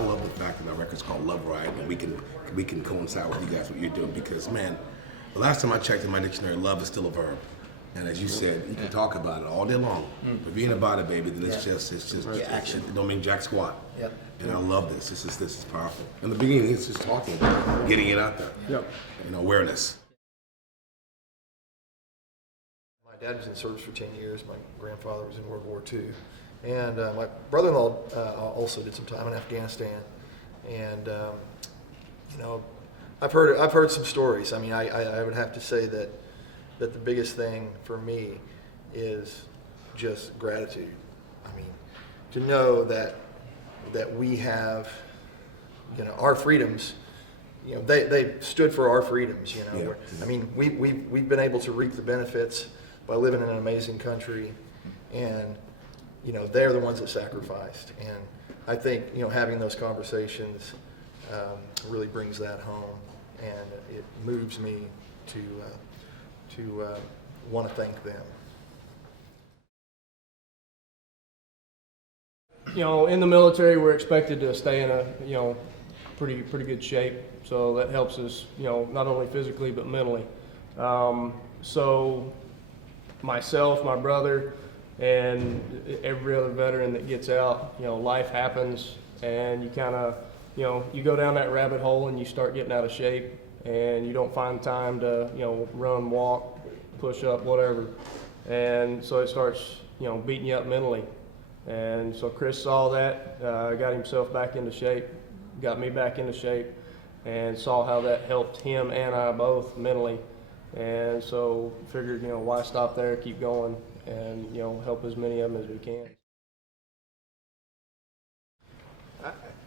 I love the fact that our record's called Love Riot, and we can coincide with you guys what you're doing, because man, the last time I checked in my dictionary, love is still a verb. And as you said, you can talk about it all day long. But being about it, baby, then it's just action. It don't mean jack squat. Yep. And I love this. This is powerful. In the beginning, it's just talking about it, getting it out there. Yep. You know, awareness. My dad was in service for 10 years. My grandfather was in World War II. And my brother-in-law also did some time in Afghanistan. And, you know, I've heard some stories. I mean, I would have to say that the biggest thing for me is just gratitude. I mean, to know that we have, you know, our freedoms. You know, they stood for our freedoms. You know, I mean, we've been able to reap the benefits by living in an amazing country, and you know, they're the ones that sacrificed. And I think, you know, having those conversations really brings that home, and it moves me to want to thank them. You know, in the military, we're expected to stay in a, you know, pretty good shape. So that helps us, you know, not only physically but mentally. So myself, my brother, and every other veteran that gets out, you know, life happens, and you kind of, you know, you go down that rabbit hole and you start getting out of shape, and you don't find time to, you know, run, walk, push up, whatever. And so it starts, you know, beating you up mentally. And so Chris saw that, got himself back into shape, got me back into shape, and saw how that helped him and I both mentally. And so figured, you know, why stop there, keep going, and, you know, help as many of them as we can.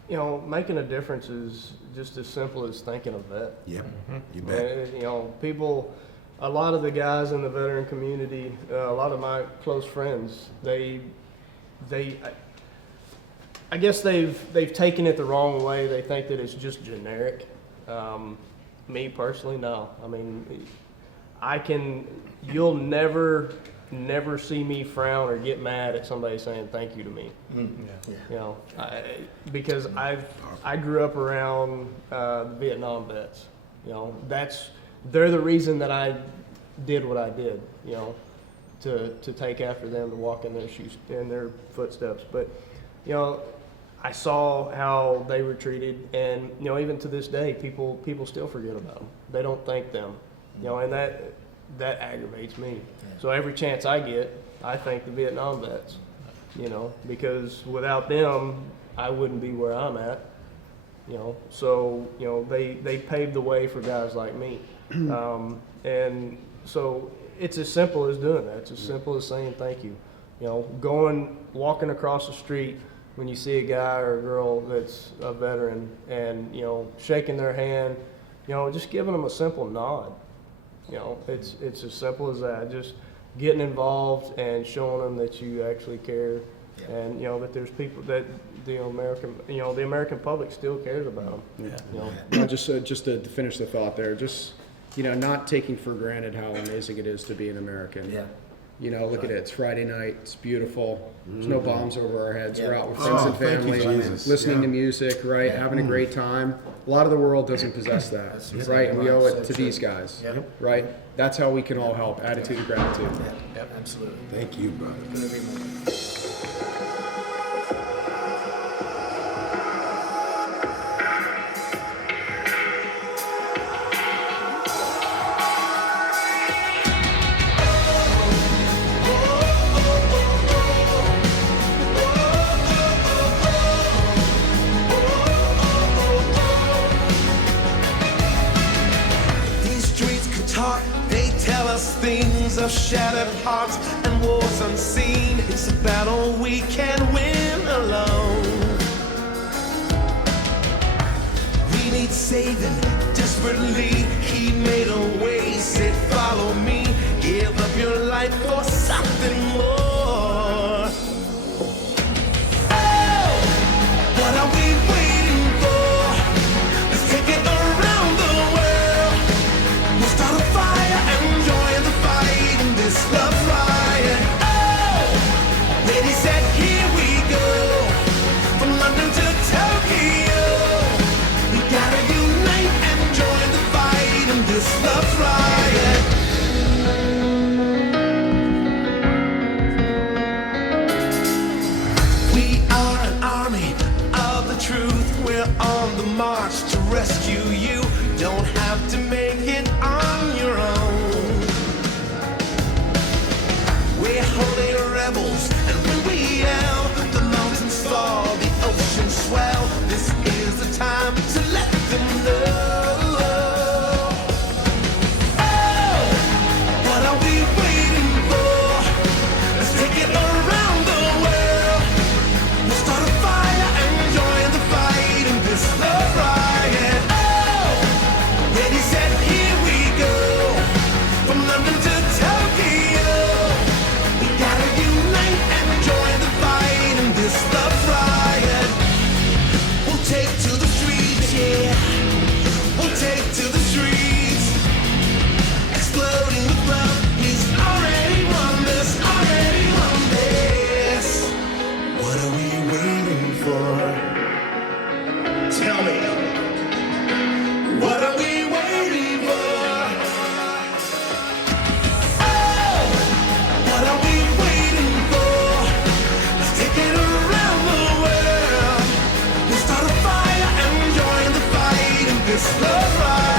You know, making a difference is just as simple as thanking a vet. Yep, you bet. You know, people, a lot of the guys in the veteran community, a lot of my close friends, I guess they've taken it the wrong way. They think that it's just generic. Me personally, no. I mean, you'll never see me frown or get mad at somebody saying thank you to me. You know, because I grew up around the Vietnam vets. You know, they're the reason that I did what I did. You know, to take after them, to walk in their shoes, in their footsteps. But you know, I saw how they were treated, and you know, even to this day, people still forget about them. They don't thank them. You know, and that aggravates me. So every chance I get, I thank the Vietnam vets, you know, because without them, I wouldn't be where I'm at, you know. So, you know, they paved the way for guys like me. And so it's as simple as doing that. It's as simple as saying thank you. You know, walking across the street when you see a guy or a girl that's a veteran, and, you know, shaking their hand, you know, just giving them a simple nod. You know, it's as simple as that. Just getting involved and showing them that you actually care, and you know that there's people that the American public still cares about them. You know? No, just to finish the thought there, just, you know, not taking for granted how amazing it is to be an American. Yeah. You know, look at it. It's Friday night. It's beautiful. There's no bombs over our heads. We're out with friends and family, listening to music, right? Having a great time. A lot of the world doesn't possess that, right? And we owe it to these guys, right? That's how we can all help. Attitude of gratitude. Yep, absolutely. Thank you, brother. Things of shattered hearts and wars unseen. It's a battle we can't win alone. We need saving desperately. He made a way, said follow me. Give up your life for something more. Oh, what are we waiting for? Let's take it around the world. We'll start a fire and join the fight in this love riot. Oh, lady said here we go, from London to Tokyo. We're on the march to rescue you. Don't have to make it on your own. We're holy rebels, and when we yell, the mountains fall, the oceans swell. This is the time to let them know. Oh, what are we waiting for? Let's take it around the world. We'll start a fire and join the fight in this love riot. Oh, ready, set, here we go. From London to Tokyo, we gotta unite and join the fight in this love riot. We'll take to the streets, yeah. We'll take to the streets. Exploding with love, he's already won this, already won this. What are we waiting for? Tell me. What are we waiting for? Oh, what are we waiting for? Let's take it around the world. We'll start a fire and join the fight in this love ride.